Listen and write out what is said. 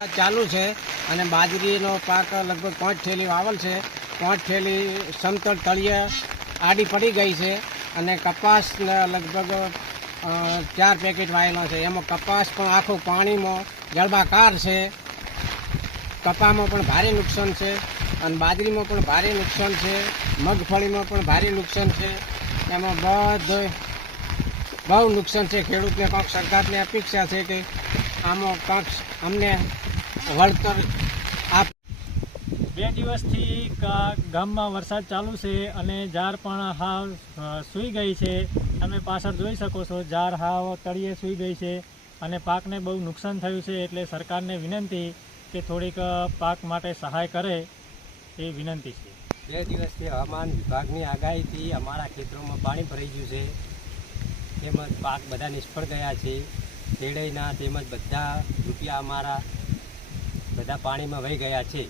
ચાલુ છે અને બાજરીનો પાક લગભગ 5 થેલી વાવેલ છે. 5 થેલી સમતળ તળિયે આડી પડી ગઈ છે અને કપાસ લગભગ 4 પેકેટ વાયેલા છે. એમાં કપાસ પણ આખું પાણીમાં જળબાકાર છે. કપામાં પણ ભારે નુકસાન છે અને બાજરીમાં પણ ભારે નુકસાન છે. મગફળીમાં પણ ભારે નુકસાન છે. એમાં બહુ નુકસાન છે. ખેડૂતને કંઈક સરકારની અપેક્ષા છે કે આમાં કંઈક અમને વળતર આપ. 2 દિવસથી ગામમાં વરસાદ ચાલુ છે અને ઝાર પણ હાવ સૂઈ ગઈ છે. તમે પાછળ જોઈ શકો છો, ઝાર હાવ તળિયે સૂઈ ગઈ છે અને પાકને બહુ નુકસાન થયું છે. એટલે સરકારને વિનંતી કે થોડીક પાક માટે સહાય કરે એ વિનંતી છે. 2 દિવસથી હવામાન વિભાગની આગાહીથી અમારા ખેતરોમાં પાણી ભરાઈ ગયું છે. તેમજ પાક બધા નિષ્ફળ ગયા છે. ખેડૂતના તેમજ બધા રૂપિયા અમારા બધા પાણીમાં વહી ગયા છે.